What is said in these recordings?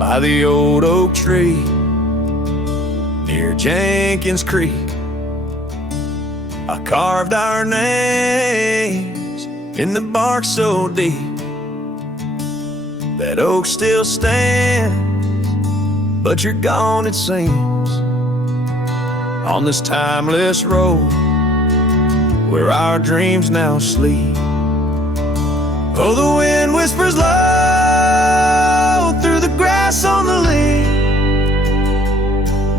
by the old oak tree near Jenkins Creek. I carved our names in the bark so deep that oak still stands, but you're gone it seems, on this timeless road where our dreams now sleep. Oh, the wind whispers low through the grass on the lea.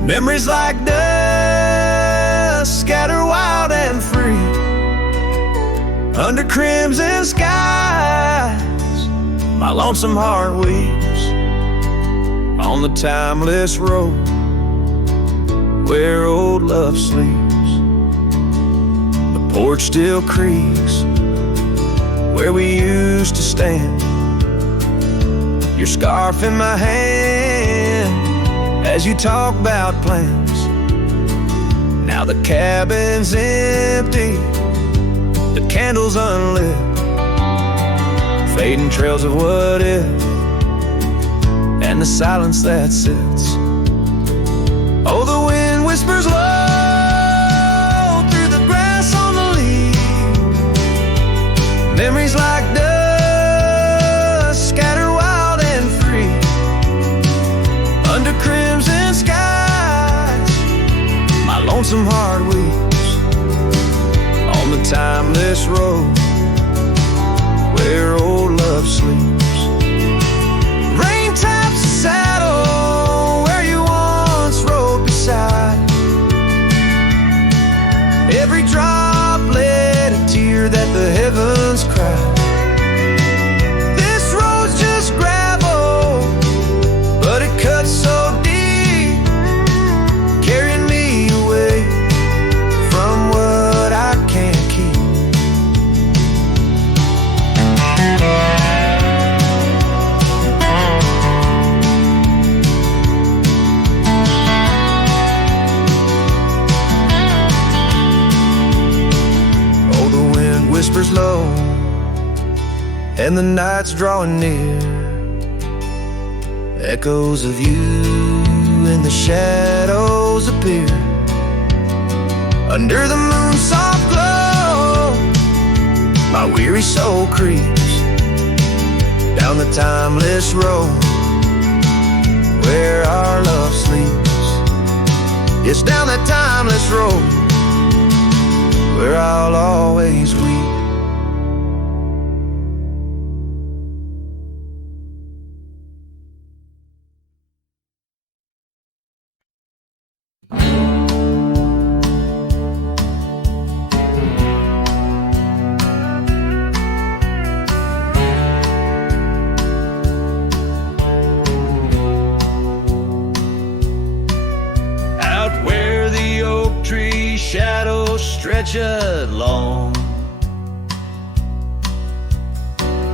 Memories like dust scatter wild and free under crimson skies. My lonesome heart weeps on the timeless road where old love sleeps. The porch still creaks where we used to stand, your scarf in my hand as you talk about plans. Now the cabin's empty, the candles unlit, fading trails of what if, and the silence that sits. Oh, the wind whispers low through the grass on the lea. Memories like dust scatter wild and free under crimson skies. My lonesome heart weeps on the timeless road where old love sleeps. Rain taps the saddle where you once rode beside. Every droplet a tear that the heavens cry. This road's just gravel, but it cuts so deep, carrying me away from what I can't keep. Oh, the wind whispers low and the night's drawing near. Echoes of you in the shadows appear under the moon's soft glow. My weary soul creeps down the timeless road where our love sleeps. It's down that timeless road where I'll always weep. Long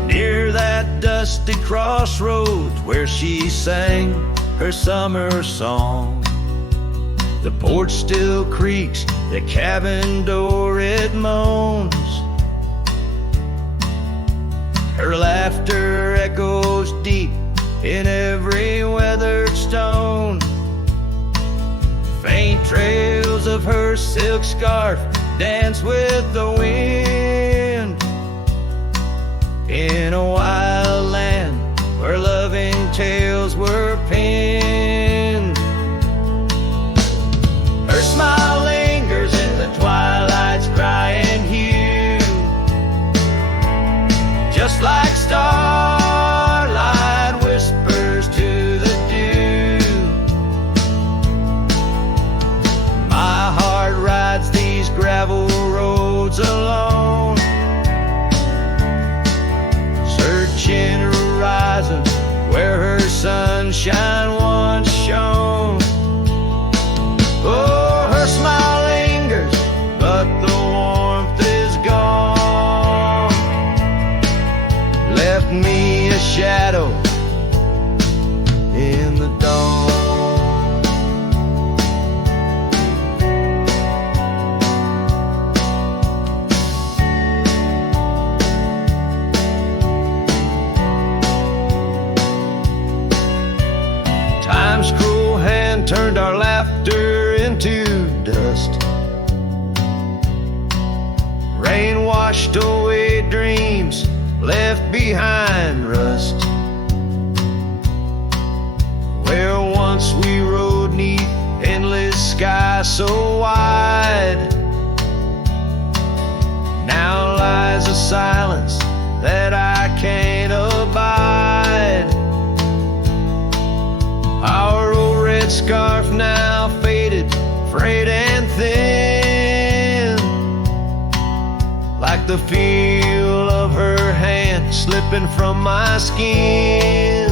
near that dusty crossroads where she sang her summer song. The porch still creaks, the cabin door it moans. Her laughter echoes deep in every weathered stone. Faint trails of her silk scarf dance with the wind in a wild land where loving tales were penned. Her smile lingers in the twilight's crying hue, just like starlight whispers to the dew. My heart rides these gravel roads alone, searching horizon where her sunshine once shone. Oh, her smile lingers, but the warmth is gone, left me a shadow in the dawn. Time's cruel hand turned our laughter into dust. Rain washed away dreams, left behind rust. Where once we rode 'neath endless sky so wide, now lies a silence that I can't abide. Our old red scarf now faded, frayed and thin, like the feel of her hand slipping from my skin.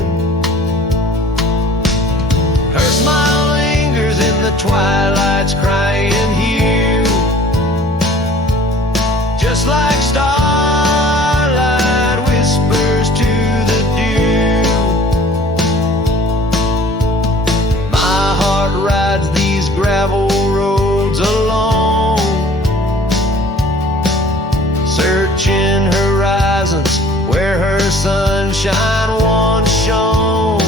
Her smile lingers in the twilight's crying hue, just like starlight whispers to the dew. My heart rides these gravel roads alone, searching horizons where her sunshine once shone.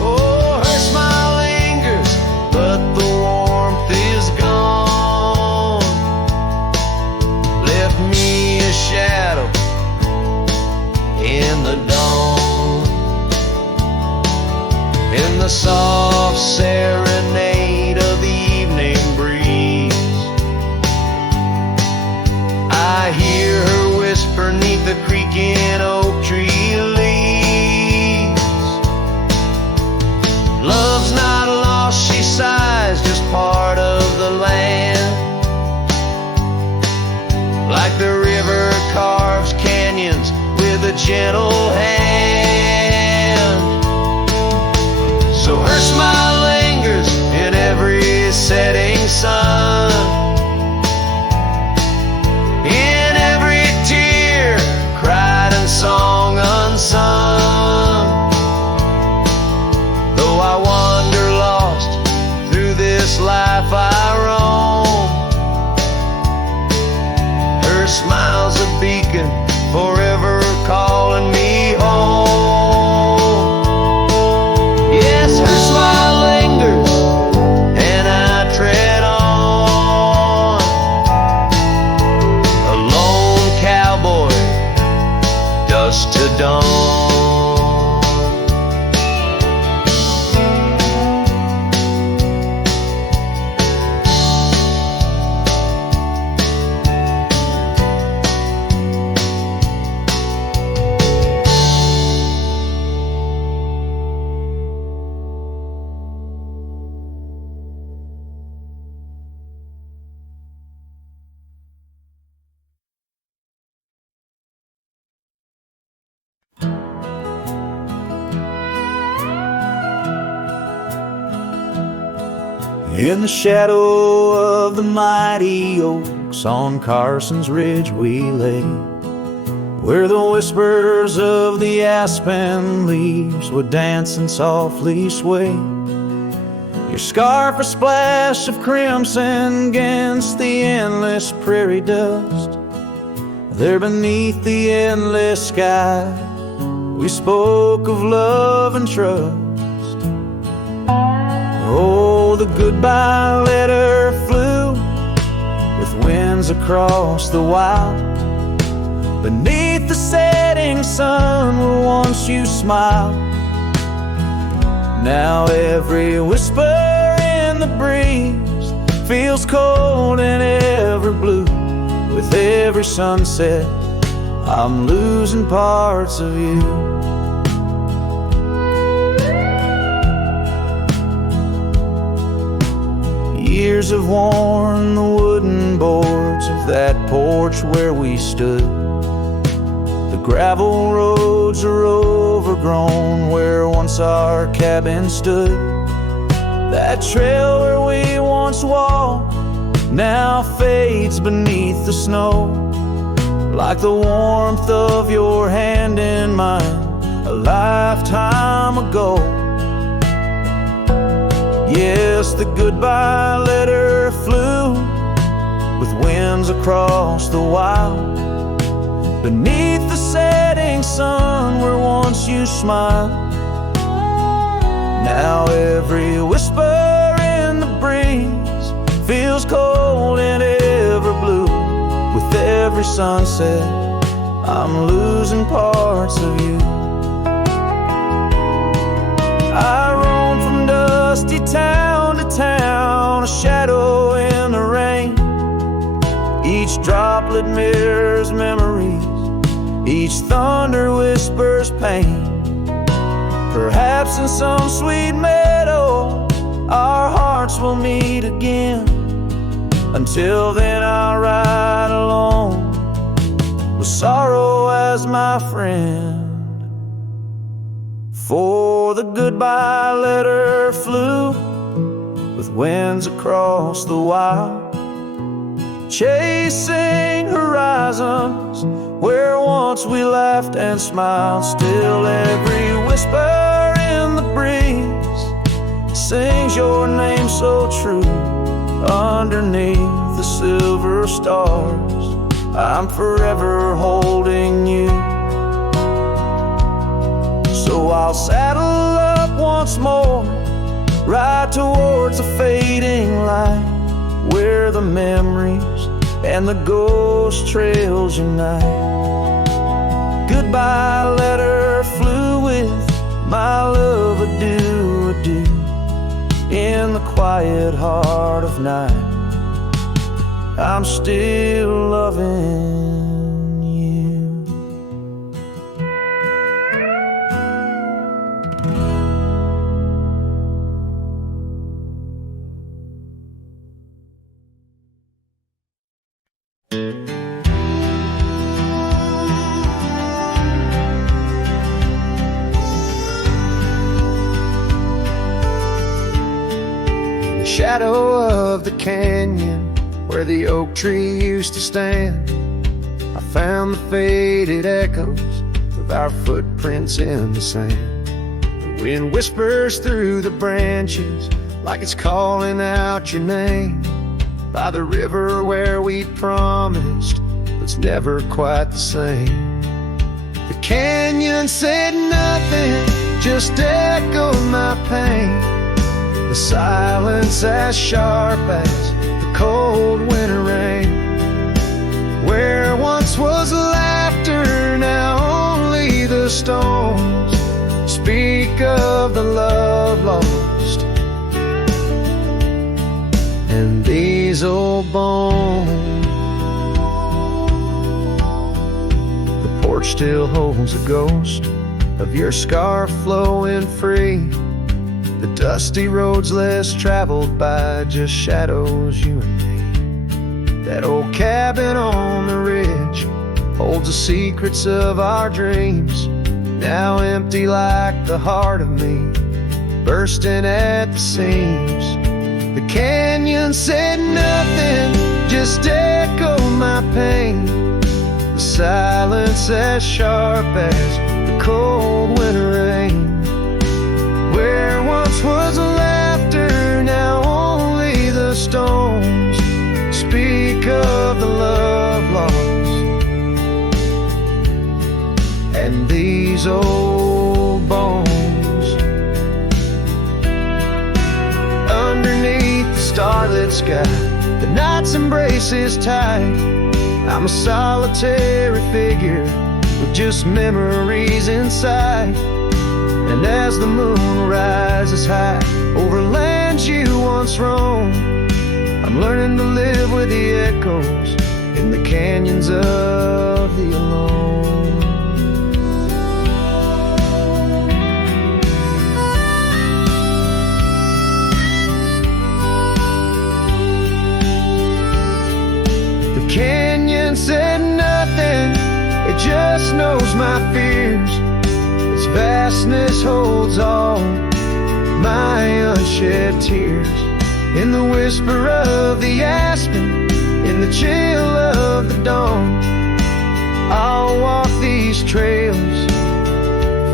Oh, her smile lingers, but the warmth is gone. Left me a shadow in the dawn. In the soft serenade of the evening breeze, I hear her whisper 'neath the creaking oak tree leaves. Love's not lost, she sighs, just part of the land. Like the river carves canyons with a gentle hand. So her smile lingers in every setting sun, in every tear cried and song unsung. Though I wander lost through this life I roam, her smile's a beacon forever calling me home. Yes, her smile lingers and I tread on, a lone cowboy, dusk to dawn. In the shadow of the mighty oaks on Carson's Ridge we lay, where the whispers of the aspen leaves would dance and softly sway. Your scarf a splash of crimson against the endless prairie dust. There beneath the endless sky we spoke of love and trust. Oh, the goodbye letter flew with winds across the wild. Beneath the setting sun where once you smiled, now every whisper in the breeze feels cold and ever blue. With every sunset I'm losing parts of you. Years have worn the wooden boards of that porch where we stood. The gravel roads are overgrown where once our cabin stood. That trail where we once walked now fades beneath the snow, like the warmth of your hand in mine a lifetime ago. Yes, the goodbye letter flew with winds across the wild. Beneath the setting sun where once you smiled, Now every whisper in the breeze feels cold and ever blue. With every sunset, I'm losing parts of you. I roam from dusty town to town, a shadow in the rain. Each droplet mirrors memories, each thunder whispers pain. Perhaps in some sweet meadow our hearts will meet again. Until then I'll ride alone with sorrow as my friend. For the goodbye letter flew with winds across the wild, chasing horizons where once we laughed and smiled. Still every whisper in the breeze sings your name so true. Underneath the silver stars, I'm forever holding you. So I'll saddle up once more, ride towards the fading light, where the memories and the ghost trails unite. Goodbye letter flew with my love, adieu, adieu. In the quiet heart of night, I'm still loving you. Shadow of the canyon where the oak tree used to stand, I found the faded echoes of our footprints in the sand. The wind whispers through the branches like it's calling out your name. By the river where we promised, but it's never quite the same. The canyon said nothing, just echoed my pain. The silence as sharp as the cold winter rain. Where once was laughter, now only the stones speak of the love lost. And these old bones, the porch still holds a ghost of your scarf flowing free. The dusty roads less traveled by, just shadows, you and me. That old cabin on the ridge holds the secrets of our dreams, now empty like the heart of me, bursting at the seams. The canyon said nothing, just echoed my pain. The silence as sharp as the cold winter rain. Where once was laughter, now only the stones speak of the love lost. And these old bones, underneath the starlit sky, the night's embrace is tight. I'm a solitary figure with just memories inside. And as the moon rises high over lands you once roamed, I'm learning to live with the echoes in the canyons of the alone. The canyon said nothing, it just knows my fears. Its vastness holds all my unshed tears. In the whisper of the aspen, in the chill of the dawn, I'll walk these trails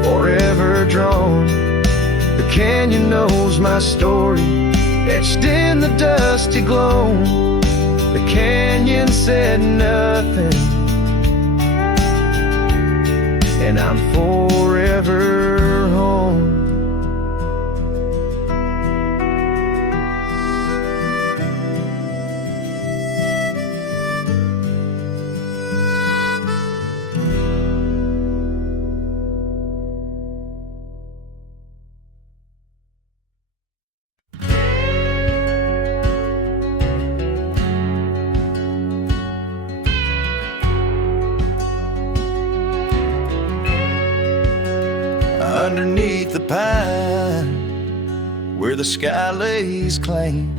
forever drawn. The canyon knows my story, etched in the dusty gloam. The canyon said nothing, and I'm forever home. line where the sky lays claim.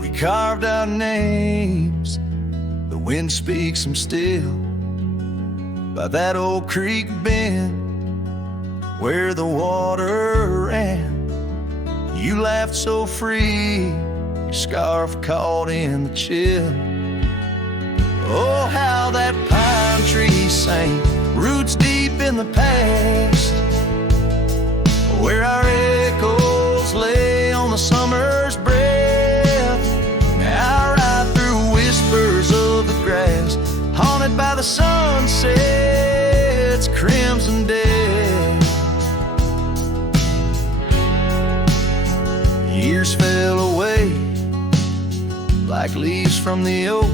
We carved our names, the wind speaks them still, by that old creek bend where the water ran. You laughed so free, your scarf caught in the chill. Oh, how that pine tree sang, roots deep in the past, where our echoes lay on the summer's breath. Now I ride through whispers of the grass, haunted by the sunset's crimson death. Years fell away like leaves from the oak.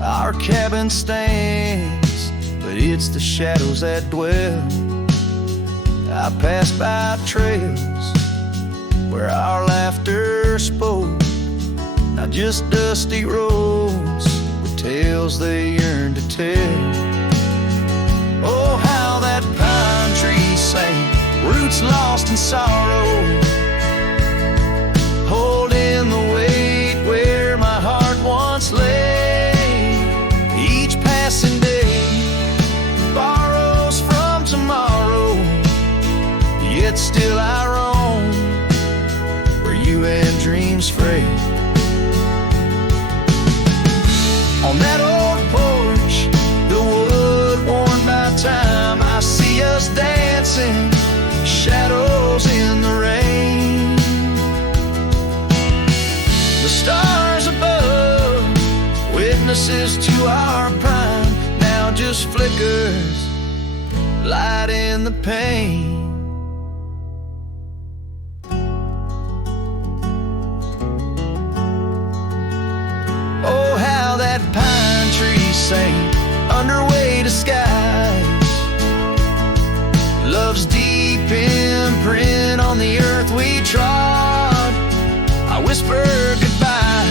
Our cabin stands, but it's the shadows that dwell. I passed by trails where our laughter spoke, not just dusty roads with tales they yearn to tell. Oh, how that pine tree sang, roots lost in sorrow, holding the weight where my heart once lay. Each passing day borrows from tomorrow, yet still I roam where you and dreams fray. On that old porch, the wood worn by time, I see us dancing, shadows in the rain. The stars above, witnesses to our prime, now just flickers, light in the pain. Oh, how that pine tree sang under weight of skies, love's deep imprint on the earth we trod. I whisper goodbye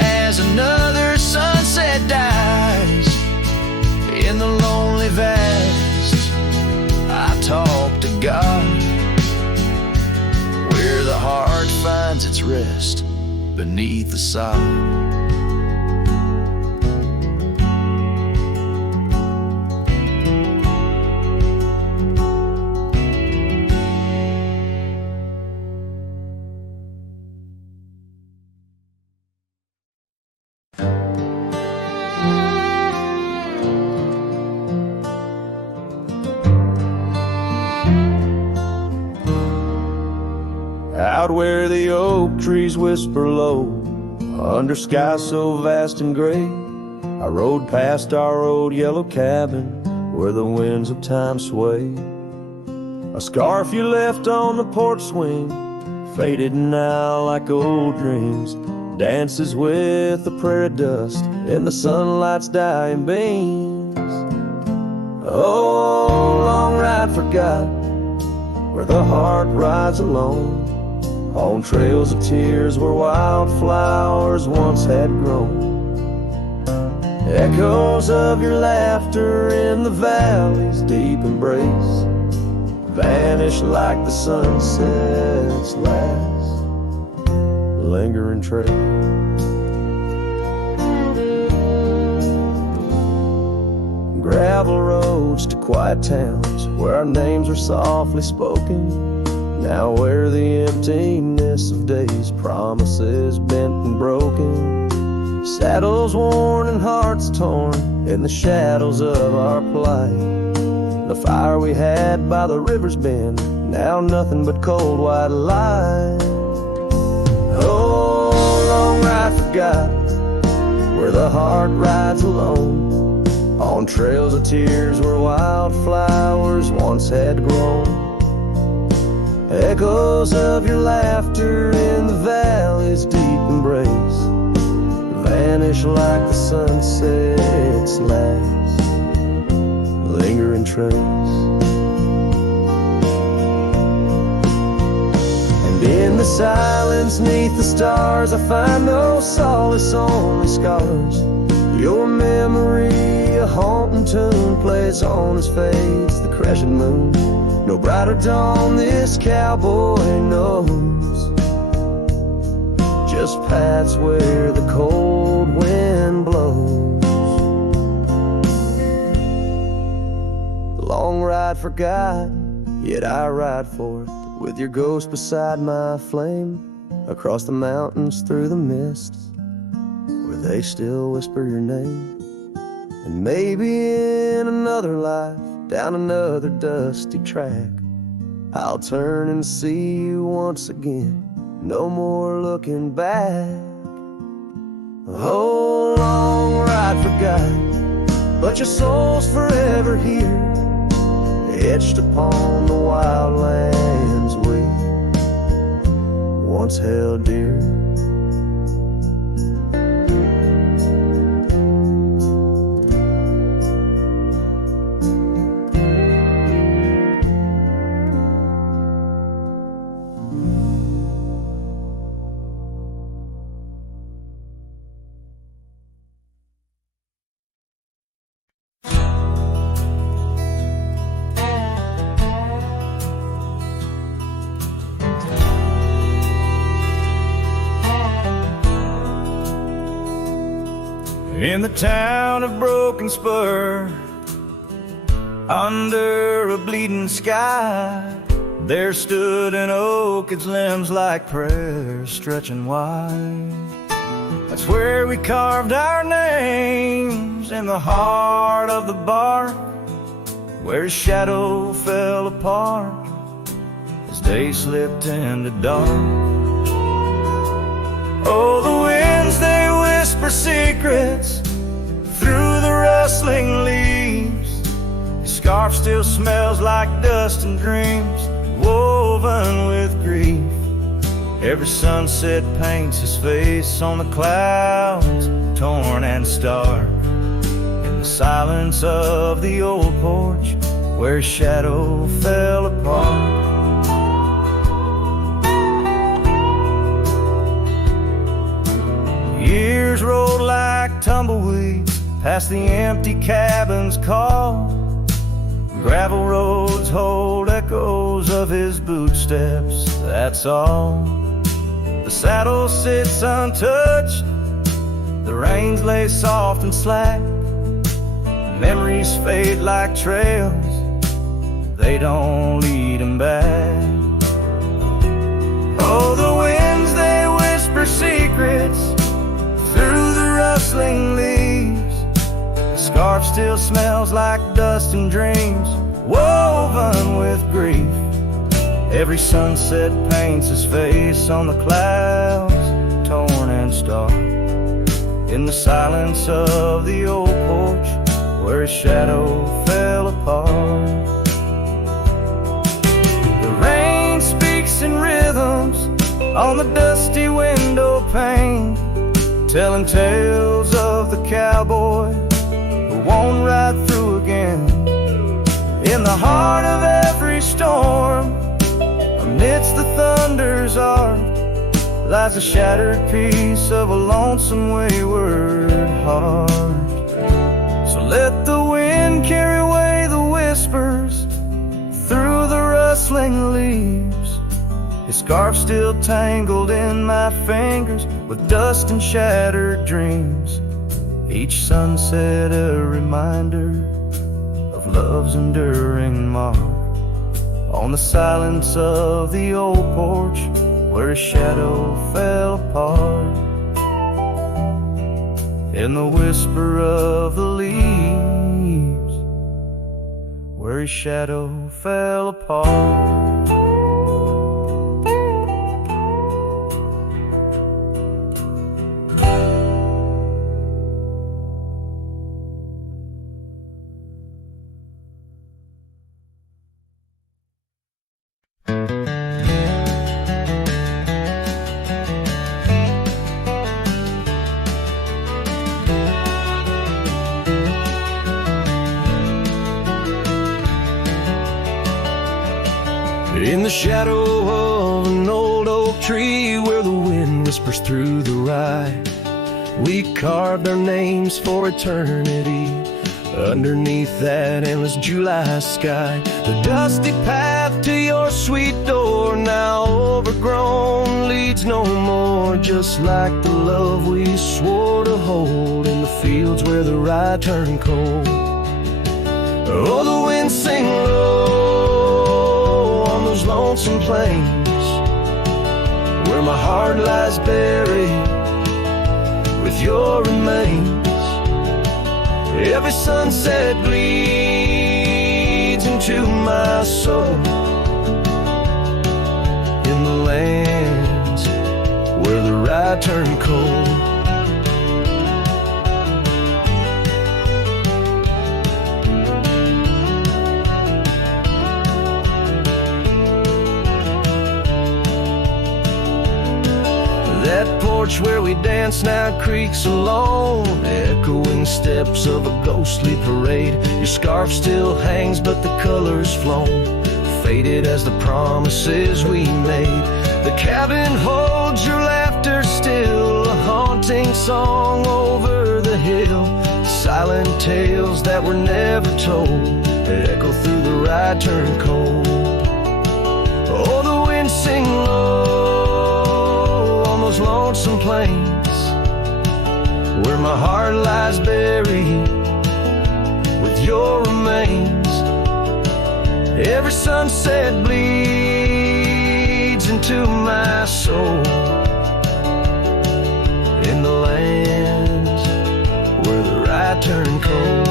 as another sunset dies. In the lonely vast, I talk to God, where the heart finds its rest beneath the sod. Out where the oak trees whisper low, under skies so vast and gray, I rode past our old yellow cabin where the winds of time sway. A scarf you left on the porch swing, faded now like old dreams, dances with the prairie dust in the sunlight's dying beams. Oh, long ride forgot, where the heart rides alone, on trails of tears where wildflowers once had grown. Echoes of your laughter in the valley's deep embrace vanish like the sunset's last lingering trace. Gravel roads to quiet towns where our names are softly spoken, now where the emptiness of days, promises bent and broken, saddles worn and hearts torn in the shadows of our plight. The fire we had by the river's bend, now nothing but cold white light. Oh, long ride forgot, where the heart rides alone, on trails of tears where wildflowers once had grown. Echoes of your laughter in the valley's deep embrace vanish like the sunset's last lingering trace. And in the silence neath the stars, I find no solace, only scars. Your memory, a haunting tune, plays on as fades the crescent moon. No brighter dawn this cowboy knows, just paths where the cold wind blows. The long ride forgotten, yet I ride for it, with your ghost beside my flame, across the mountains through the mists, where they still whisper your name. And maybe in another life, down another dusty track, I'll turn and see you once again, no more looking back. A whole long ride forgotten, but your soul's forever here, etched upon the wild lands we once held dear. In the town of Broken Spur, under a bleeding sky, there stood an oak, its limbs like prayers stretching wide. That's where we carved our names, in the heart of the bark, where his shadow fell apart as day slipped into dark. Oh, the winds, they whisper secrets through the rustling leaves. His scarf still smells like dust and dreams woven with grief. Every sunset paints his face on the clouds, torn and stark. In the silence of the old porch, where his shadow fell apart. Years rolled like tumbleweeds past the empty cabin's call. Gravel roads hold echoes of his footsteps, that's all. The saddle sits untouched, the reins lay soft and slack. Memories fade like trails, they don't lead him back. Oh, the winds, they whisper secrets through the rustling leaves. The scarf still smells like dust and dreams woven with grief. Every sunset paints his face on the clouds, torn and stark. In the silence of the old porch, where his shadow fell apart. The rain speaks in rhythms on the dusty window pane, telling tales of the cowboy who won't ride through again. In the heart of every storm, amidst the thunder's arc, lies a shattered piece of a lonesome wayward heart. So let the wind carry away the whispers through the rustling leaves. His scarf still tangled in my fingers with dust and shattered dreams. Each sunset a reminder of love's enduring mark. On the silence of the old porch, where his shadow fell apart. In the whisper of the leaves, where his shadow fell apart. In the shadow of an old oak tree, where the wind whispers through the rye, we carved our names for eternity, underneath that endless July sky. The dusty path to your sweet door, now overgrown, leads no more. Just like the love we swore to hold in the fields where the rye turned cold. Oh, the winds sing low on those lonesome plains where my heart lies buried with your remains. Every sunset bleeds into my soul in the lands where the rye turned cold. That porch where we dance now creaks alone, echoing steps of a ghostly parade. Your scarf still hangs but the color's flown, faded as the promises we made. The cabin holds your laughter still, a haunting song over the hill. Silent tales that were never told, that echo through the rye turned cold. Oh, the winds sing low those lonesome plains where my heart lies buried with your remains. Every sunset bleeds into my soul in the lands where the rye turned cold.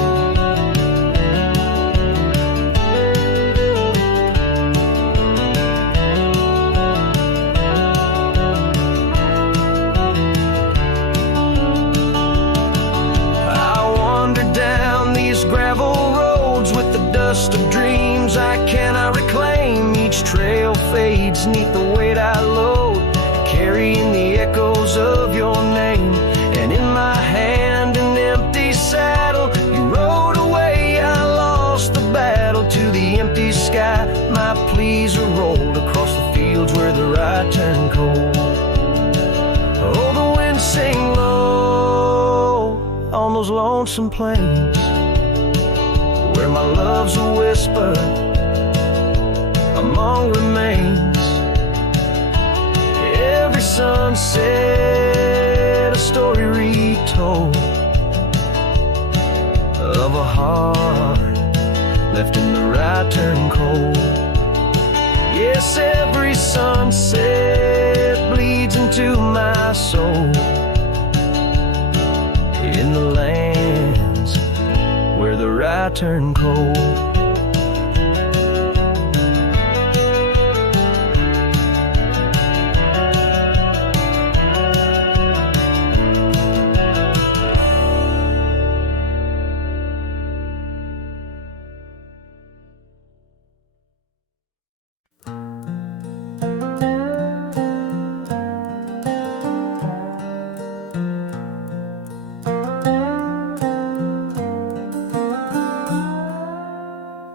Gravel roads with the dust of dreams I cannot reclaim. Each trail fades neath the weight I load, carrying the echoes of your name. And in my hand an empty saddle, you rode away, I lost the battle. To the empty sky my pleas are rolled, across the fields where the rye turned cold. Oh, the winds sing low on those lonesome plains where my love's a whisper among remains. Every sunset a story retold of a heart left in the rye turned cold. Yes, every sunset bleeds into my soul in the lands where the rye turned cold.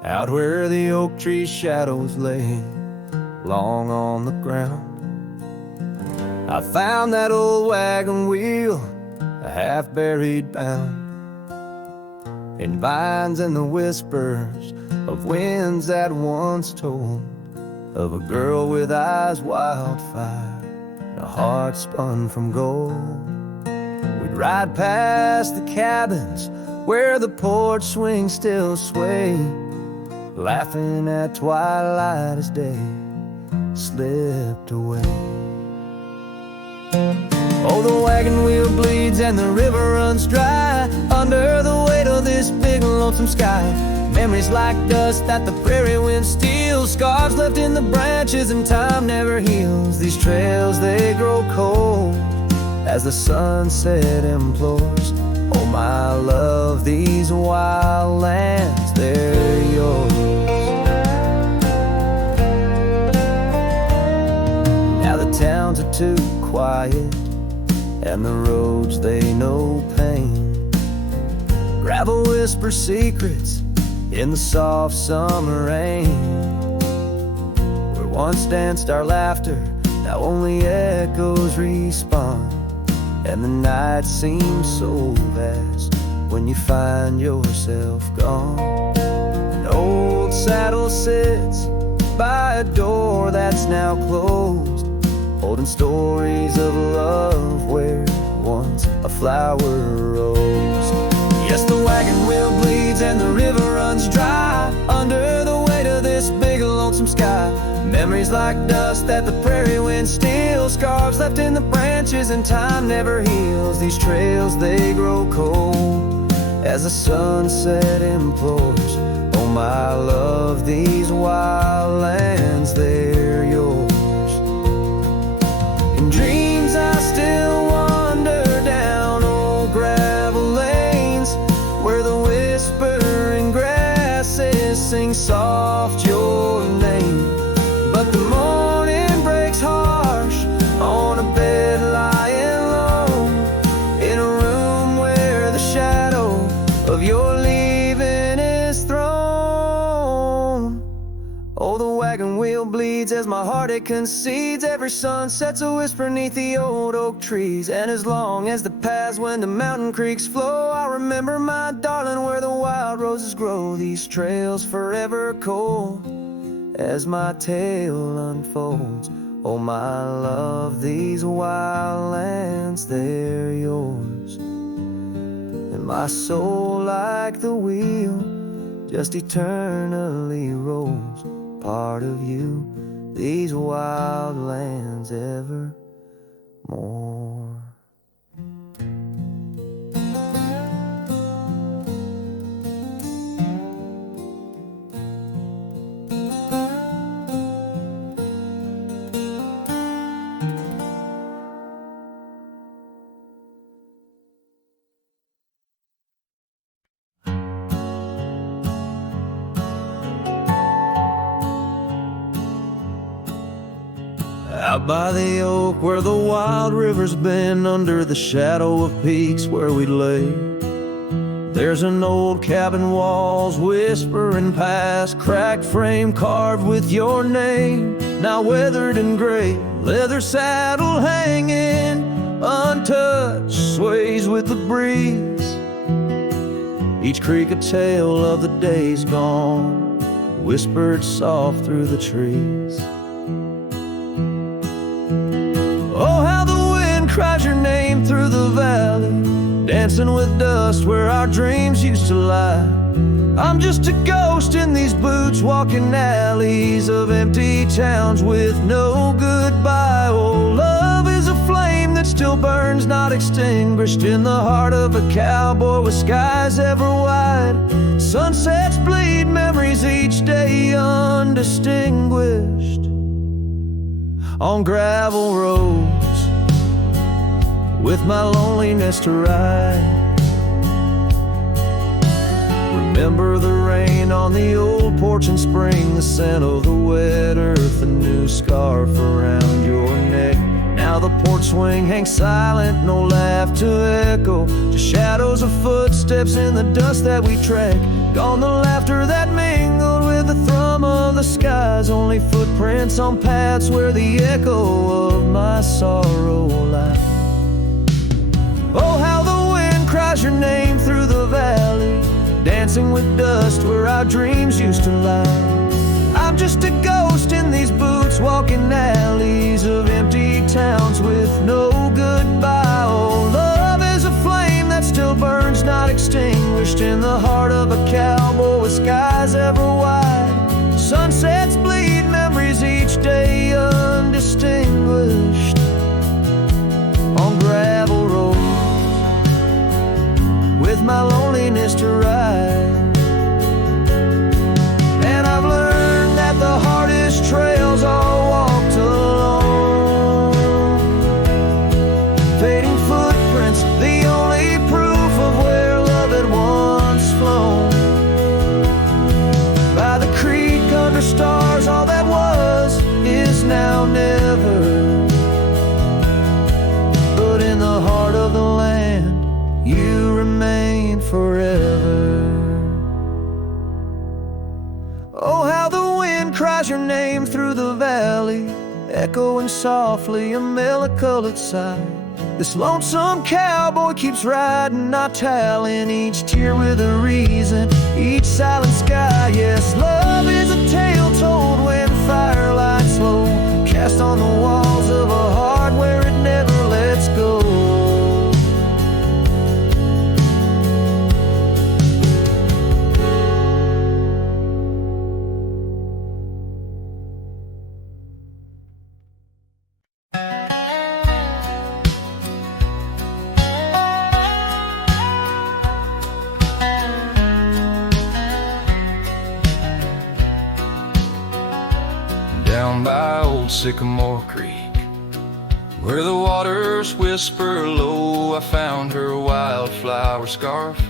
Out where the oak tree shadows lay long on the ground, I found that old wagon wheel, a half-buried bound in vines and the whispers of winds that once told of a girl with eyes wildfire and a heart spun from gold. We'd ride past the cabins where the porch swings still sway, laughing at twilight as day slipped away. Oh, the wagon wheel bleeds and the river runs dry under the weight of this big lonesome sky. Memories like dust that the prairie wind steals, scars left in the branches and time never heals. These trails, they grow cold as the sunset implores. Oh, my love, these wild lands, they're yours. Now the towns are too quiet and the roads, they know pain. Gravel whispers secrets in the soft summer rain. Where once danced our laughter, now only echoes respond, and the night seems so vast when you find yourself gone. An old saddle sits by a door that's now closed, holding stories of love where once a flower rose. Yes, the wagon wheel bleeds and the river runs dry under the weight of this big lonesome sky. Memories like dust that the prairie wind steals, scars left in the branches and time never heals. These trails, they grow cold as the sunset implores. Oh my love, these wild lands, they're yours. In dreams I still wander down old gravel lanes where the whispering grasses sing soft your name. But the morning breaks harsh on a bed lying low in a room where the shadow of your leaving is thrown. Oh, the wagon wheel bleeds as my heart it concedes. Every sunset's a whisper neath the old oak trees. And as long as the paths when the mountain creeks flow, I'll remember my darling where the wild roses grow. These trails forever cold as my tale unfolds. Oh my love, these wild lands, they're yours. And my soul like the wheel just eternally rolls, part of you, these wild lands evermore. Out by the oak where the wild rivers bend, under the shadow of peaks where we lay, there's an old cabin walls whispering past, cracked frame carved with your name, now weathered and gray, leather saddle hanging untouched, sways with the breeze. Each creak a tale of the days gone, whispered soft through the trees. Oh, how the wind cries your name through the valley, dancing with dust where our dreams used to lie. I'm just a ghost in these boots, walking alleys of empty towns with no goodbye. Oh, love is a flame that still burns, not extinguished, in the heart of a cowboy with skies ever wide. Sunsets bleed memories each day undistinguished on gravel roads with my loneliness to ride. Remember the rain on the old porch in spring, the scent of the wet earth, a new scarf around your neck. Now the porch swing hangs silent, no laugh to echo, just shadows of footsteps in the dust that we trek. Gone the laughter that mingled with the thrum of the skies, only footprints on paths where the echo of my sorrow lies. Oh, how the wind cries your name through the valley, dancing with dust where our dreams used to lie. I'm just a ghost in these boots, walking alleys of empty towns with no goodbye. Oh, love is a flame that still burns, not extinguished, in the heart of a cowboy with skies ever wide. Sunsets bleed memories each day undistinguished on gravel roads with my loneliness to ride. And I've learned that the hardest trails are walked alone, fading footprints, the only proof of where love had once flown. By the creek under stars, all that was is now never, but in the heart of the land you remain forever. Oh, how the wind cries your name through the valley, echoing softly a mellow-colored sigh. This lonesome cowboy keeps riding, not telling each tear with a reason, each silent sky. Yes, love is a tale told when firelights slow, cast on the walls of a heart where it never lets go. Down by old Sycamore Creek, where the waters whisper low, I found her wildflower scarf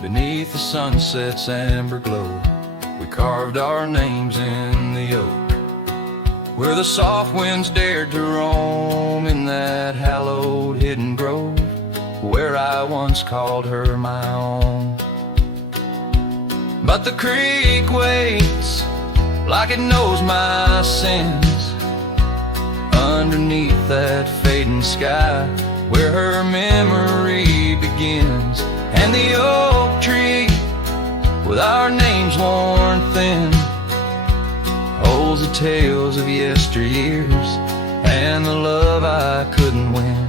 beneath the sunset's amber glow. We carved our names in the oak, where the soft winds dared to roam, in that hallowed hidden grove, where I once called her my own. But the creek waits like it knows my sins, underneath that fading sky, where her memory begins. And the oak tree, with our names worn thin, holds the tales of yesteryears and the love I couldn't win.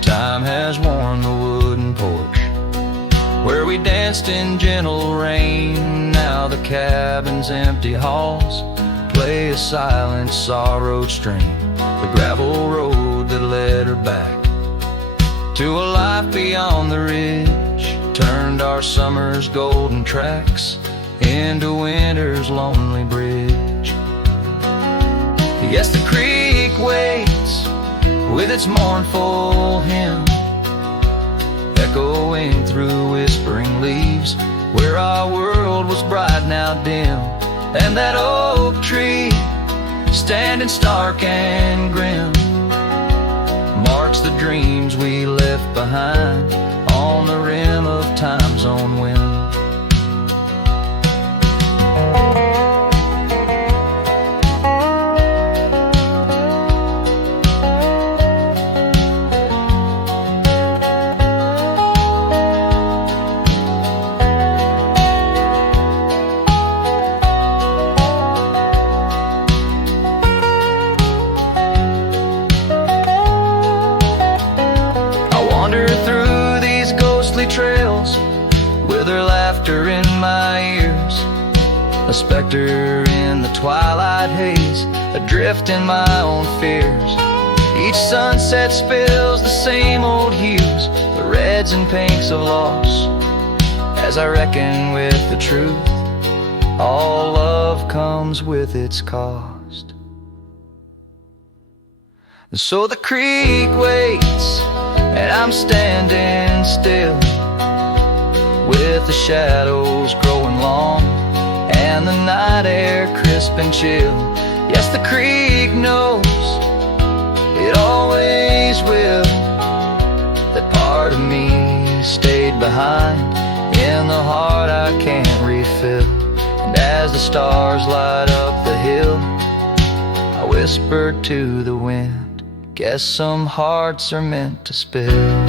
Time has worn the wooden porch, where we danced in gentle rain. Now the cabin's empty halls play a silent sorrowed strain. The gravel road that led her back to a life beyond the ridge turned our summer's golden tracks into winter's lonely bridge. Yes, the creek waits with its mournful hymn, echoing through whispering leaves, where our world was bright now dim. And that oak tree, standing stark and grim, marks the dreams we left behind on the rim of time's own wind. Trails with her laughter in my ears, a specter in the twilight haze, adrift in my own fears. Each sunset spills the same old hues, the reds and pinks of loss, as I reckon with the truth, all love comes with its cost. And so the creek waits, and I'm standing still, with the shadows growing long and the night air crisp and chill. Yes, the creek knows, it always will, that part of me stayed behind in the heart I can't refill. And as the stars light up the hill, I whispered to the wind, guess some hearts are meant to spill.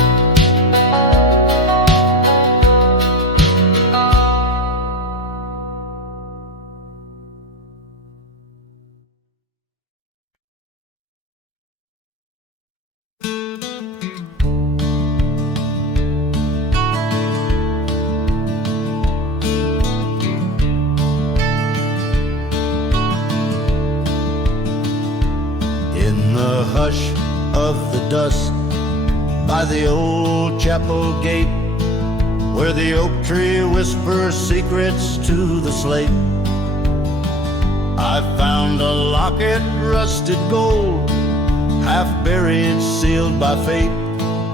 Hush of the dusk by the old chapel gate, where the oak tree whispers secrets to the slate, I found a locket, rusted gold, half buried, sealed by fate,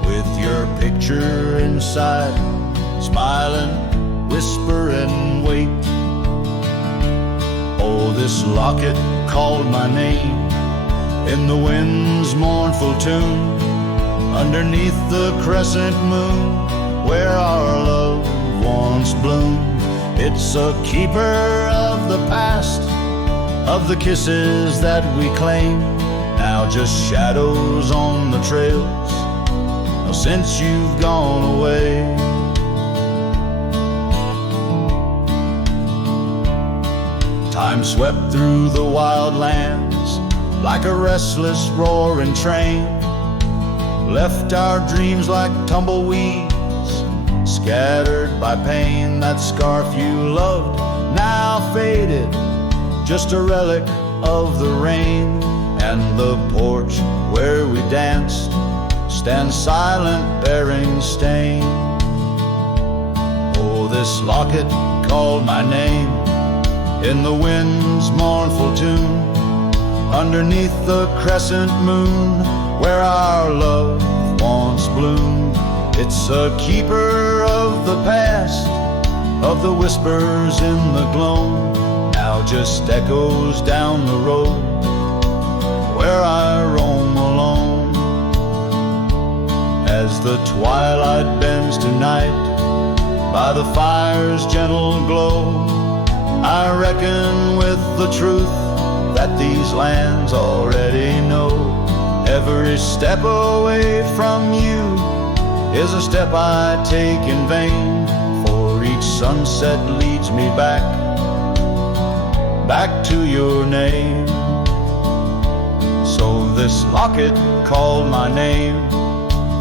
with your picture inside, smiling, whispering, wait. Oh, this locket called my name in the wind's mournful tune, underneath the crescent moon, where our love once bloomed. It's a keeper of the past, of the kisses that we claim. now just shadows on the trails. Now since you've gone away, time swept through the wild lands like a restless roaring train, left our dreams like tumbleweeds, scattered by pain. That scarf you loved, now faded, just a relic of the rain. And the porch where we danced stands silent, bearing stain. Oh, this locket called my name in the wind's mournful tune, underneath the crescent moon where our love once bloomed. It's a keeper of the past, of the whispers in the gloam, now just echoes down the road where I roam alone. As the twilight bends tonight by the fire's gentle glow, I reckon with the truth that these lands already know. Every step away from you is a step I take in vain, for each sunset leads me back to your name. So this locket called my name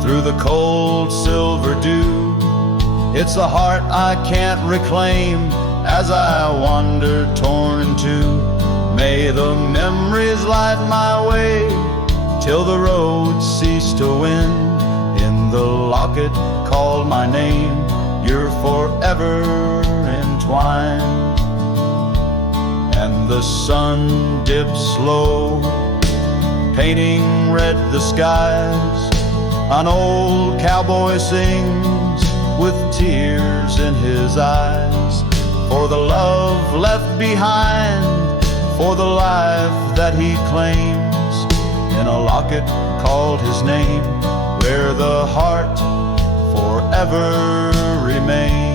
through the cold silver dew. It's the heart I can't reclaim as I wander torn in two. May the memories light my way till the road cease to wind. In the locket called my name, you're forever entwined. And the sun dips low, painting red the skies. An old cowboy sings with tears in his eyes, for the love left behind, for the life that he claims. In a locket called his name, where the heart forever remains.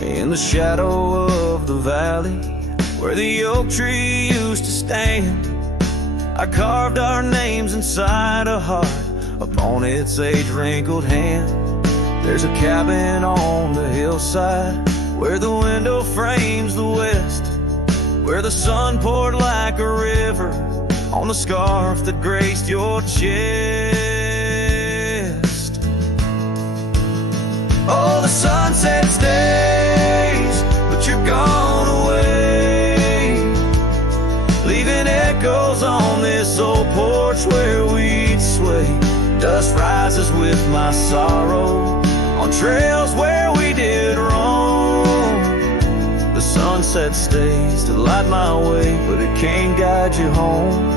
In the shadow of the valley where the oak tree used to stand, I carved our names inside a heart upon its age-wrinkled hand. There's a cabin on the hillside where the window frames the west, where the sun poured like a river on the scarf that graced your chest. Oh, the sunset stays, but you're gone away, leaving echoes on this old porch where we'd sway. Dust rises with my sorrow on trails where we did wrong. The sunset stays to light my way, but it can't guide you home.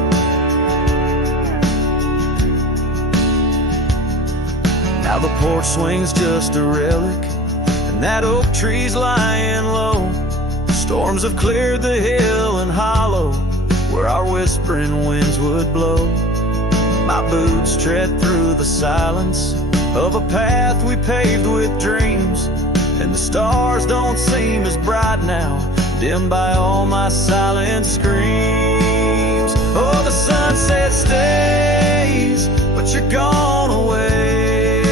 Now the porch swing's just a relic, and that oak tree's lying low. Storms have cleared the hill and hollow where our whispering winds would blow. My boots tread through the silence of a path we paved with dreams, and the stars don't seem as bright now, dimmed by all my silent screams. Oh, the sunset stays, but you're gone away.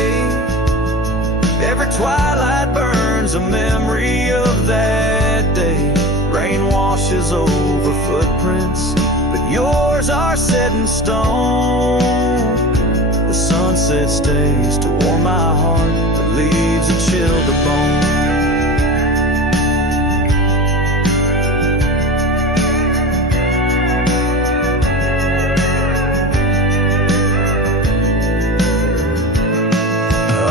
Every twilight burns a memory of that day. Rain washes over footprints, but yours are set in stone. The sunset stays to warm my heart, but leaves a chill to bone.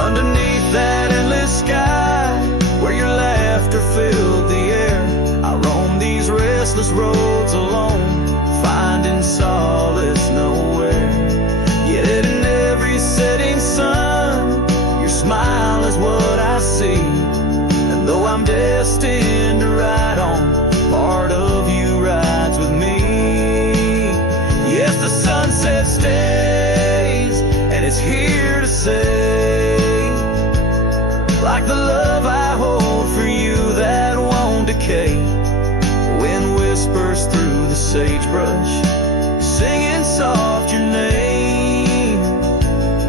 Underneath that endless sky, where your laughter filled the air, I roam these restless roads alone, finding solace nowhere. Yet in every setting sun, your smile is what I see. And though I'm destined to ride on, part of you rides with me. Yes, the sunset stays, and it's here to say, like the love I hold for you that won't decay. Wind whispers through the sagebrush, singing soft your name.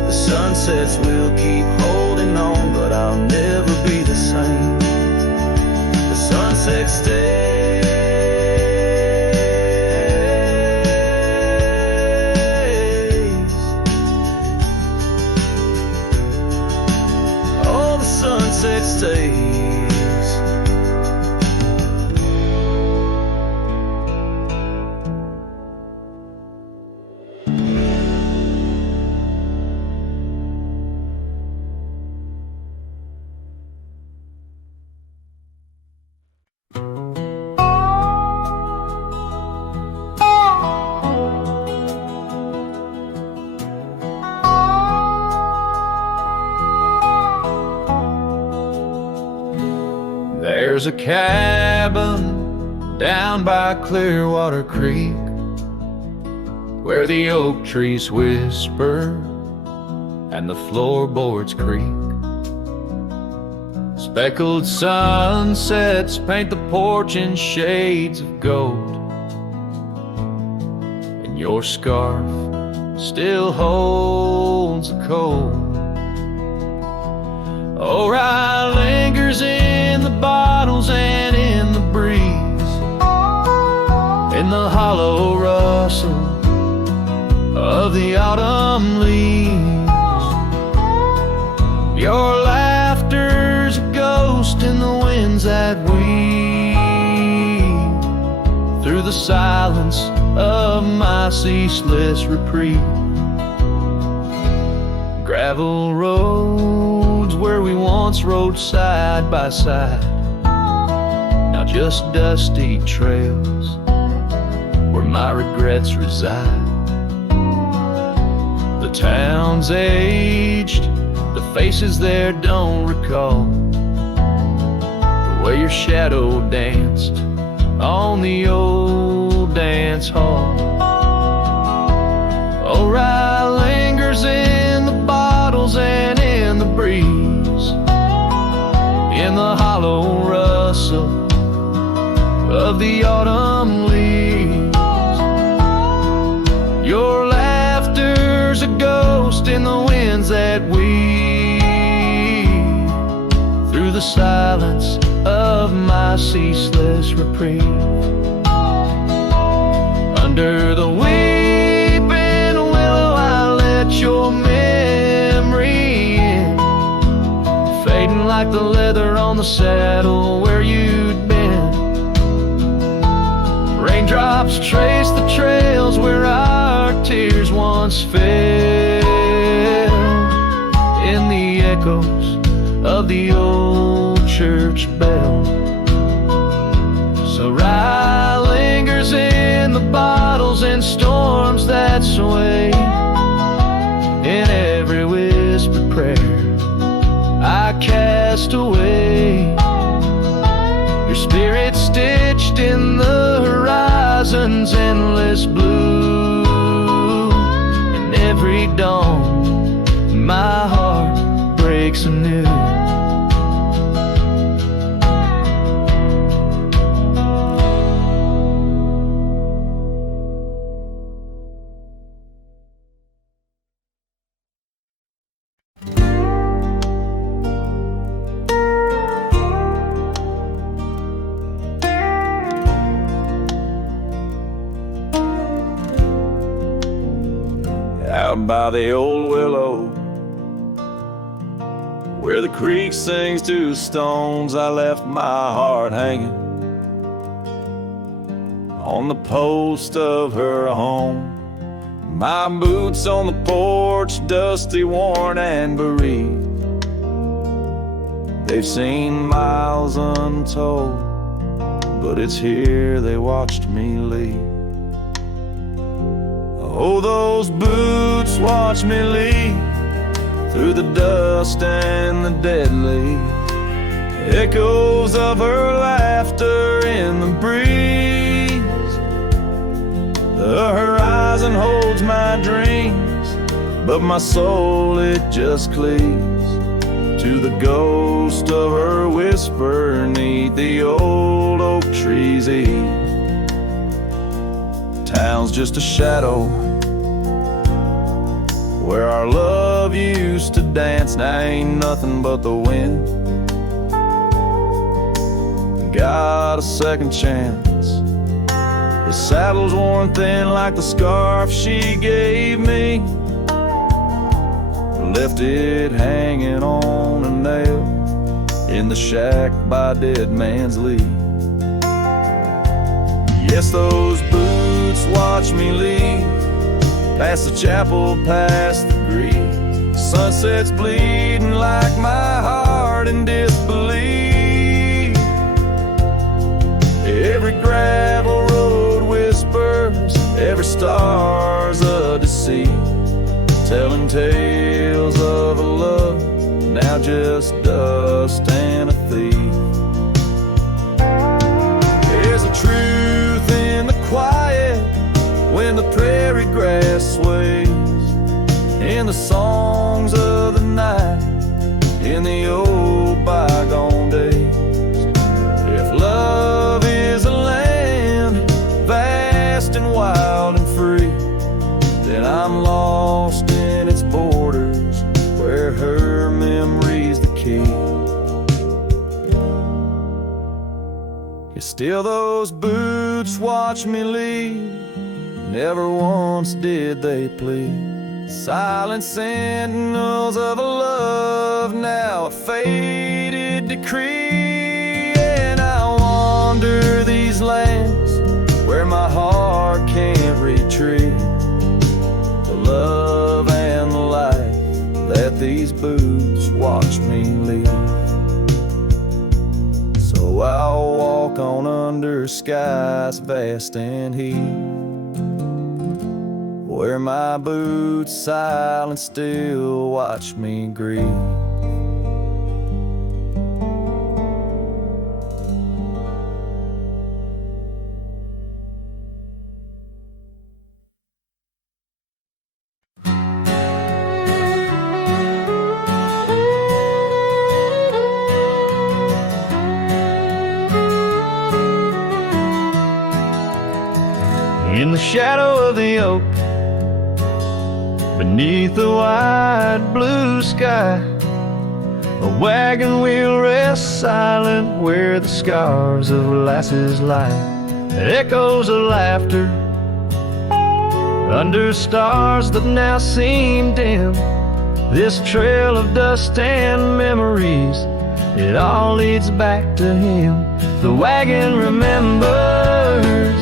The sunsets will keep holding on, but I'll never be the same. The sunset stays. Oh, the sunset stays. There's a cabin down by Clearwater Creek, where the oak trees whisper and the floorboards creak. Speckled sunsets paint the porch in shades of gold, and your scarf still holds the cold. Oh, rye lingers in the bottles and in the breeze, in the hollow rustle of the autumn leaves. Your laughter's a ghost in the winds that weave through the silence of my ceaseless reprieve. Gravel roads where we once rode side by side, now just dusty trails where my regrets reside. The town's aged, the faces there don't recall the way your shadow danced on the old dance hall. Oh, rye lingers in the bottles and in the breeze, in the hollow rustle of the autumn leaves. Your laughter's a ghost in the winds that weave through the silence of my ceaseless reprieve. Under the weeping willow I let your memory in, fading like the leather on the saddle where you'd been. Raindrops trace the trails where our tears once fell, in the echoes of the old church bell. So rye lingers in the bottles and storms that sway, in every whispered prayer I cast away. Your spirit stitched in the horizon's endless blue, and every dawn my heart breaks anew. by the old willow, where the creek sings to stones. I left my heart hanging on the post of her home. My boots on the porch, dusty, worn, and bereaved. They've seen miles untold, but it's here they watched me leave. Oh, those boots watched me leave through the dust and the dead leaves. Echoes of her laughter in the breeze. The horizon holds my dreams, but my soul, it just cleaves to the ghost of her whisper 'neath the old oak tree's eave. Town's just a shadow where our love used to dance. Now ain't nothing but the wind. Got a second chance. The saddle's worn thin like the scarf she gave me. Left it hanging on a nail in the shack by Dead Man's Leave. Yes, those boots watch me leave, past the chapel, past the green. Sunset's bleeding like my heart in disbelief. Every gravel road whispers, every star's a deceit, telling tales of a love now just dust and a thief. There's a truth in the quiet when the prairie grass sways, in the songs of the night, in the old bygone days. If love is a land vast and wild and free, then I'm lost in its borders where her memory's the key. Yet still those boots watch me leave, never once did they plead. Silent sentinels of a love, now a faded decree. And I wander these lands where my heart can't retreat. The love and the life that these boots watch me leave. So I'll walk on under skies vast and heat, where my boots silent still watch me grieve. In the shadow of the oak, beneath the wide blue sky, a wagon wheel rests silent where the scars of lasses lie. Echoes of laughter under stars that now seem dim. This trail of dust and memories, it all leads back to him. The wagon remembers,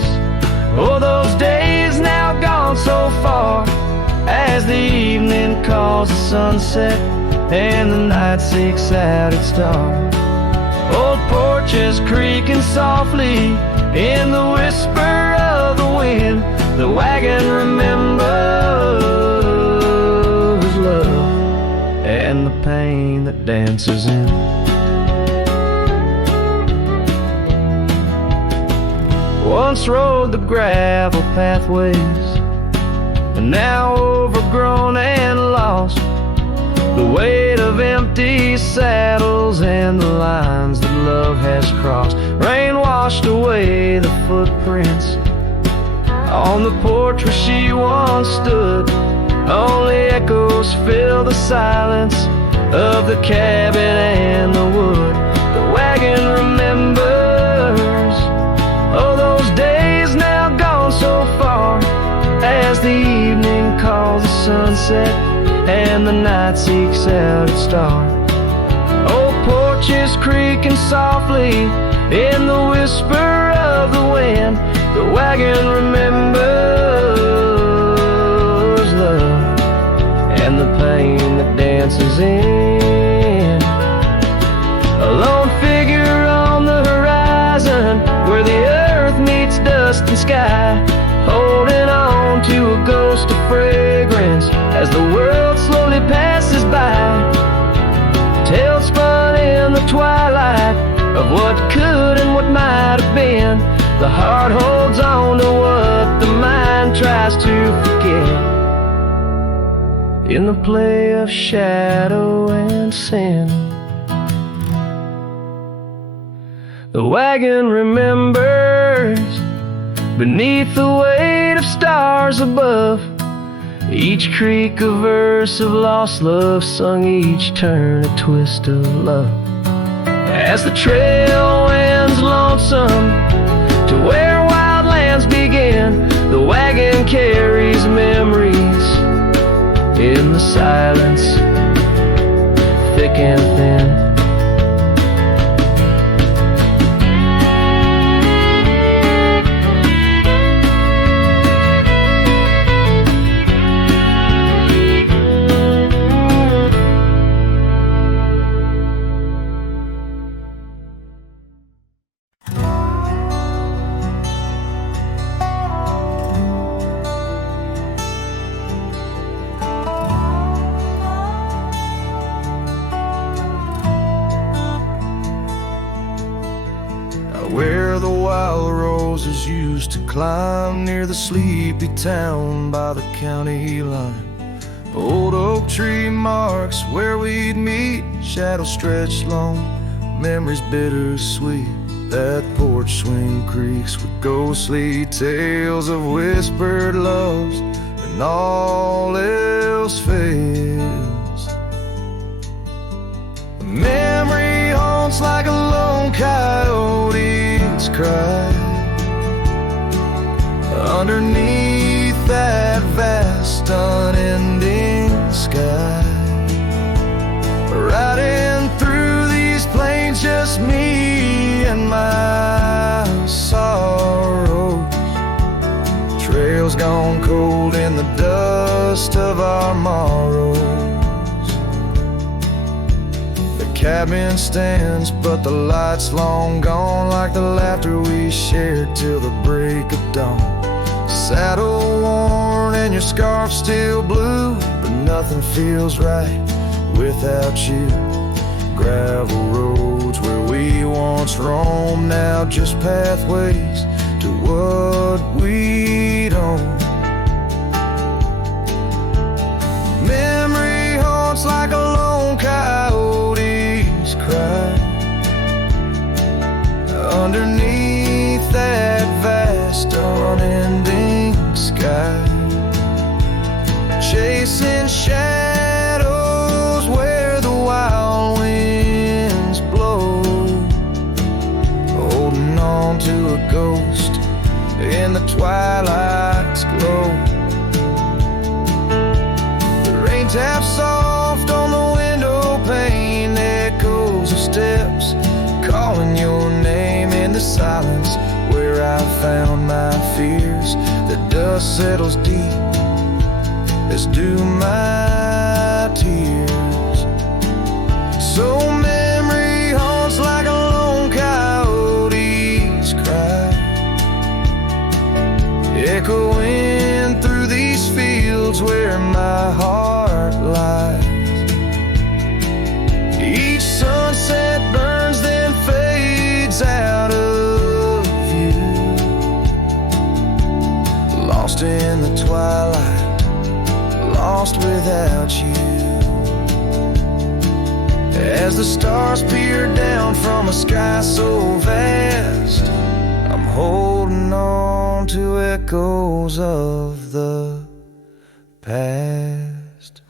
oh, those days now gone so far, as the evening calls the sunset and the night seeks out its star. Old porches creaking softly in the whisper of the wind. The wagon remembers love and the pain that dances in. Once rode the gravel pathways, and now overgrown and lost. The weight of empty saddles and the lines that love has crossed. Rain washed away the footprints on the porch where she once stood. Only echoes fill the silence of the cabin and the wood. The wagon remembers, oh, those days now gone so far, as the evening calls the sunset the night seeks out its stars. Old porches creaking softly in the whisper of the wind. The wagon remembers love and the pain that dances in. A lone figure on the horizon where the earth meets dust and sky, holding on to a ghost of fragrance as the world slowly passes by. Tales spun in the twilight of what could and what might have been. The heart holds on to what the mind tries to forget. In the play of shadow and sin, the wagon remembers beneath the weight of stars above. Each creak a verse of lost love sung, each turn a twist of love. As the trail ends lonesome to where wildlands begin, the wagon carries memories in the silence, thick and thin. Where the wild roses used to climb near the sleepy town by the county line. Old oak tree marks where we'd meet, shadows stretched long, memories bittersweet. That porch swing creaks with ghostly tales of whispered loves when all else fails. Memory haunts like a lone coyote's cry underneath that vast unending sky. Riding through these plains, just me and my sorrows. Trails gone cold in the dust of our morrows. The cabin stands, but the light's long gone, like the laughter we shared till the break of dawn. Saddle worn and your scarf still blue, but nothing feels right without you. Gravel roads where we once roamed, now just pathways to what we don't. Memory haunts like a lone coyote's cry underneath that vast unending sky, chasing shadows where the wild winds blow, holding on to a ghost in the twilight's glow. The rain taps soft on the window pane, echoes of steps calling your name in the silence where I found my fears. The dust settles deep, as do my tears. So memory haunts like a lone coyote's cry, echoing through these fields where my heart lies. Each sunset burns, then fades out of view, lost in the twilight, lost without you. As the stars peer down from a sky so vast, I'm holding on to echoes of the past.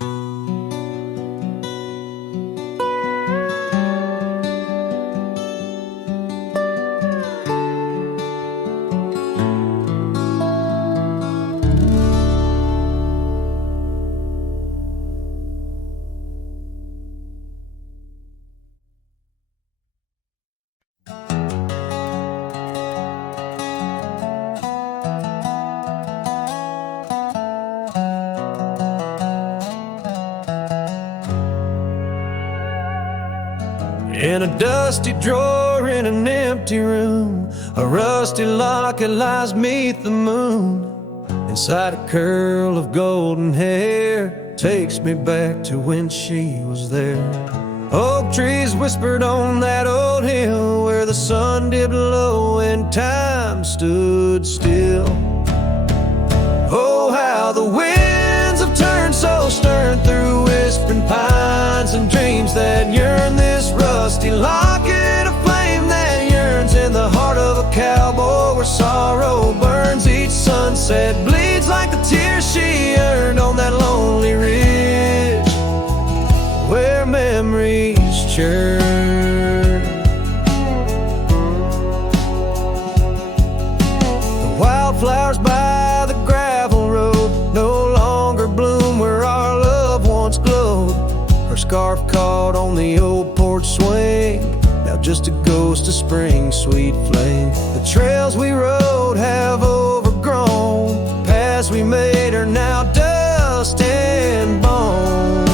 In a dusty drawer in an empty room, a rusty locket lies 'neath the moon. Inside a curl of golden hair takes me back to when she was there. Oak trees whispered on that old hill where the sun dipped low and time stood still. Oh, how the winds have turned so stern through whispering pines and dreams that yearn. This rusty locket of flame that yearns in the heart of a cowboy where sorrow burns. Each sunset bleeds like the tears she earned on that lonely ridge where memories churn. The wildflowers by the gravel road no longer bloom where our love once glowed. Her scarf caught on the old porch swing, now just a ghost of spring, sweet flame. The trails we rode have overgrown, paths we made are now dust and bone.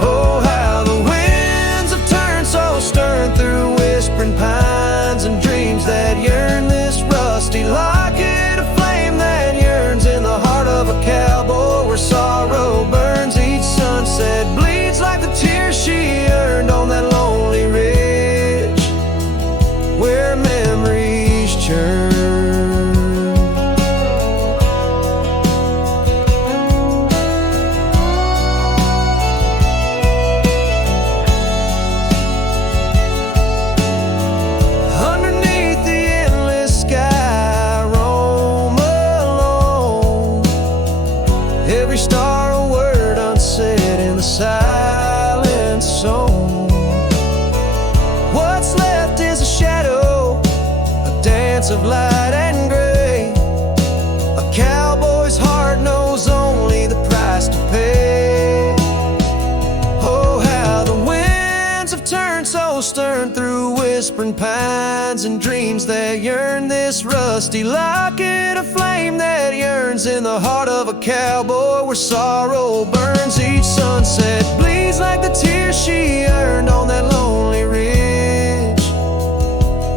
Oh, how the winds have turned so stern through whispering pines and dreams that yearn. This rusty locket of flame that yearns in the heart of a cowboy where sorrow burns. Each sunset bleeds like the tears she earned on that lonely ridge where memories churn. Underneath the endless sky, roam alone. Every star a word unsaid in the silent song. What's left is a shadow, a dance of light and gray. A cowboy's heart knows only the price to pay. Oh, how the winds have turned so stern through whispering pines and dreams that yearn. This rusty locket of flame that yearns in the heart of a cowboy where sorrow burns. Each sunset bleeds like the tears she earned on that lonely ridge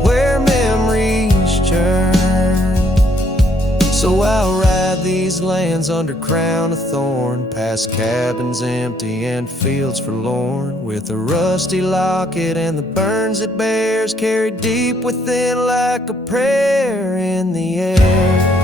where memories churn. So I'll ride these lands under crown of thorn, past cabins empty and fields forlorn, with a rusty locket and the burns it bears carried deep within like a prayer in the air.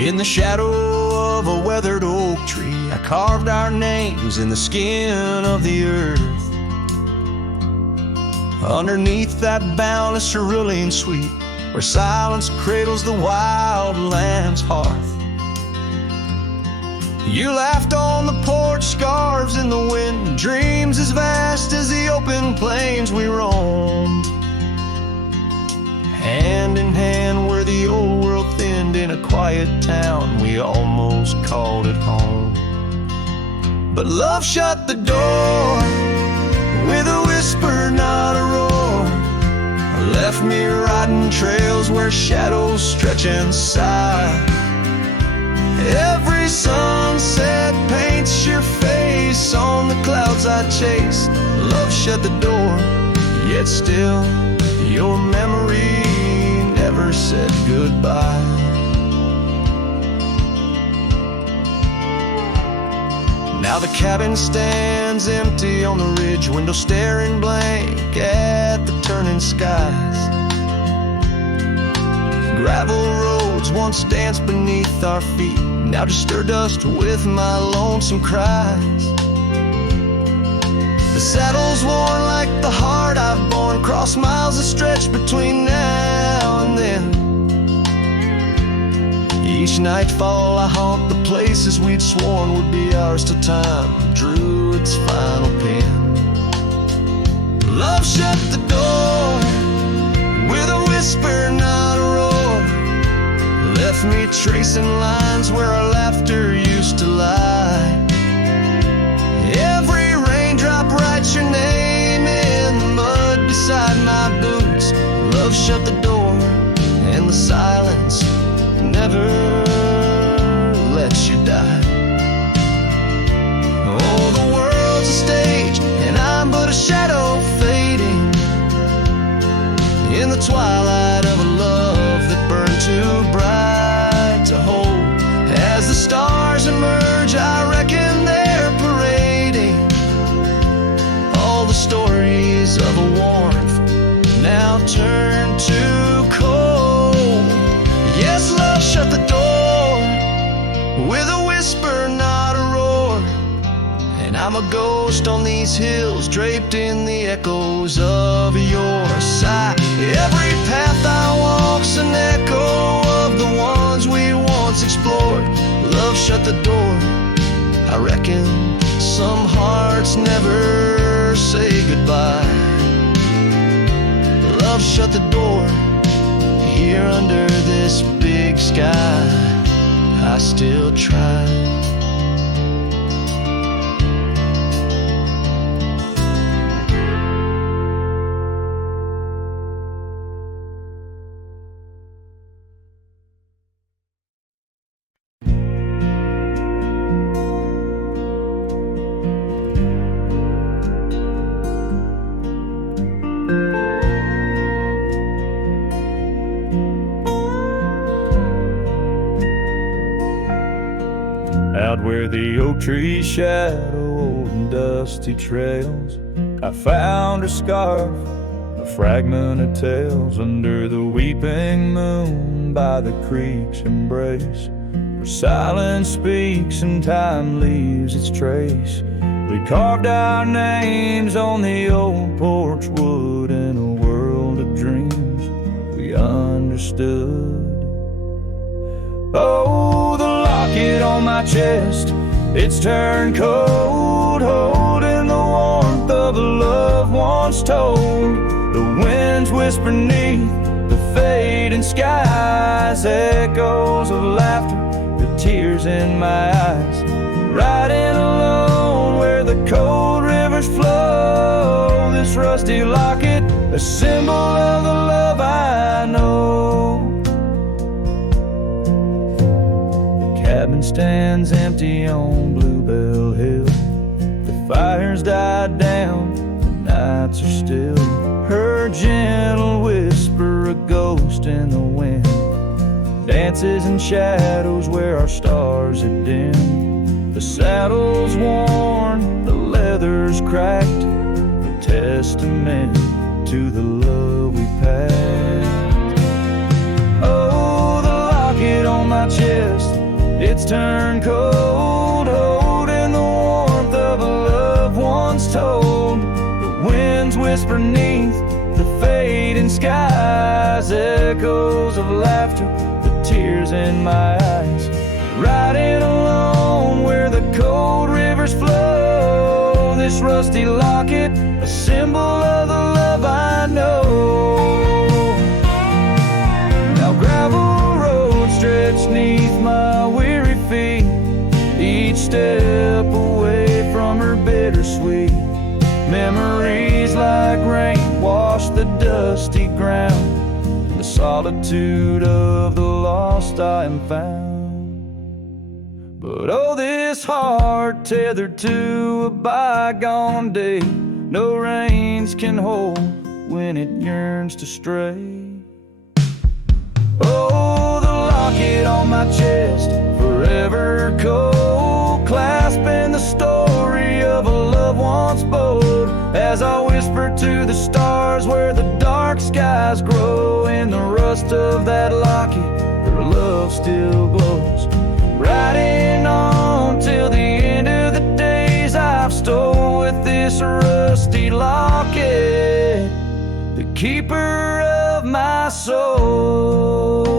In the shadow of a weathered oak tree, I carved our names in the skin of the earth. Underneath that boundless cerulean sweet, where silence cradles the wild lamb's hearth. You laughed on the porch, scarves in the wind, dreams as vast as the open plains we roamed. Hand in hand where the old world thinned, in a quiet town we almost called it home. But love shut the door with a whisper, not a roar. Left me riding trails where shadows stretch and sigh. Every sunset paints your face on the clouds I chased. Love shut the door, yet still your memory never said goodbye. Now the cabin stands empty on the ridge, window staring blank at the turning skies. Gravel roads once danced beneath our feet, now just stir dust with my lonesome cries. The saddle's worn like the heart I've borne, cross miles that stretch between now and then. Each nightfall I haunt the places we'd sworn would be ours till time drew its final pen. Love shut the door with a whisper, not a roar. Left me tracing lines where our laughter used to lie. Every raindrop writes your name in the mud beside my boots. Love shut the door, and the silence never lets you die. Oh, the world's a stage, and I'm but a shadow fading in the twilight of a love that burned too bright to hold. As the stars emerge, I reckon they're parading all the stories of a warmth now turned to cold. Yes, love shut the door with a whisper, not a roar. And I'm a ghost on these hills, draped in the echoes of your sigh. Every path I walk's an echo of the ones we once explored. Love shut the door. I reckon some hearts never say goodbye. Love shut the door. Here under this big sky, I still try. Out where the oak trees shadow old and dusty trails, I found a scarf, a fragment of tales, under the weeping moon by the creek's embrace, where silence speaks and time leaves its trace. We carved our names on the old porch wood in a world of dreams we understood. Oh, the locket on my chest, it's turned cold, holding the warmth of a love once told. The winds whisper neath the fading skies, echoes of laughter, the tears in my eyes. Riding alone where the cold rivers flow, this rusty locket, a symbol of the love I know. Cabin stands empty on Bluebell Hill. The fire's died down, the nights are still. Her gentle whisper, a ghost in the wind, dances in shadows where our stars had dimmed. The saddle's worn, the leather's cracked, a testament to the love we packed. Oh, the locket on my chest, it's turned cold, holding the warmth of a love once told. The winds whisper neath the fading skies, echoes of laughter, the tears in my eyes. Riding alone where the cold rivers flow, this rusty locket, a symbol of the love I know. Now gravel road stretched neath my weary feet, each step away from her bittersweet. Memories like rain wash the dusty ground, the solitude of the lost I am found. But oh, this heart tethered to a bygone day, no reins can hold when it yearns to stray. Oh, the locket on my chest, forever cold, clasping the story of a love once bold. As I whisper to the stars where the dark skies grow, in the rust of that locket, her love still glows. Riding on till the end of the days I've stole with this rusty locket, the keeper of my soul.